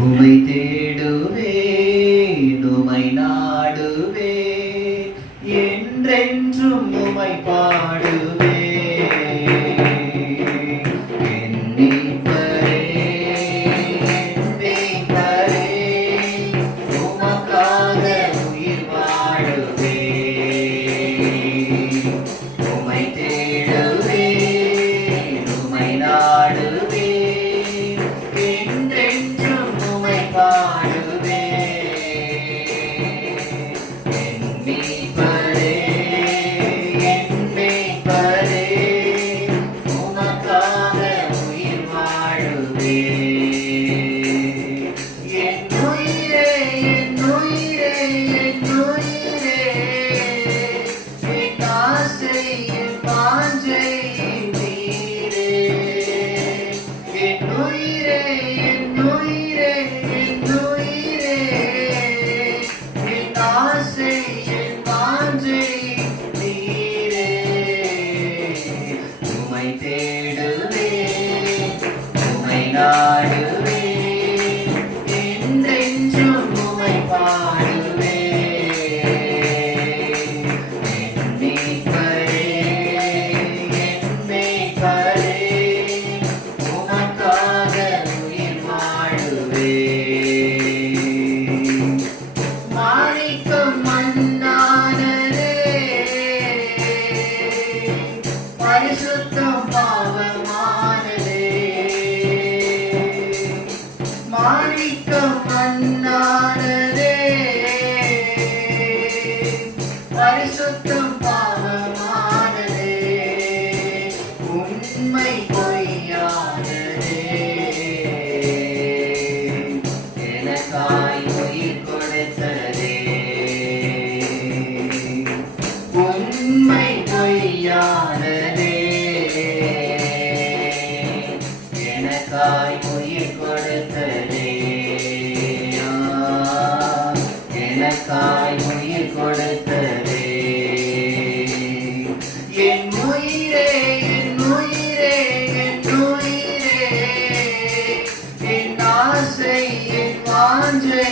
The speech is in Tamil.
உமை தேடுவேன், உமை நாடுவேன், என்றென்றும் உமை பாடுவேன். என் மீட்பரே, என் மீட்பரே, உமக்காக உயிர் வாழுவேன். உமை தேடுவேன், உமை நாடுவேன், என்றென்றும் உமை பாடுவேன். என் மீட்பரே, என் மீட்பரே, உமக்காக உயிர் வாழுவேன். என் உயிரே, என் உயிரே, என் உயிரே, என் ஆசை, என் வாஞ்சை நீரே. என் உயிரே, என் உயிரே, என் உயிரே, என் ஆசை, என் வாஞ்சை நீரே. உமை தேடுவேன், உமை நாடுவேன், என்றென்றும் உமை பாடுவேன். என் மீட்பரே, என் மீட்பரே, உமக்காக உயிர் வாழுவேன். மாணிக்கம் மன்னானதே, பரிசுத்தம் பாவமானதே. மாணிக்கம் மன்னானதே, பரிசுத்தம் பாவமானதே. உண்மை பொய்யானதே, எனக்காய் உயிர் கொடுத்ததே. உண்மை பொய்யானதே, எனக்காய் உயிர் கொடுத்ததே. எனக்காய் உயிர் கொடுத்ததே. என் உயிரே, என் உயிரே, என் உயிரே, என் ஆசை, என் வாஞ்சை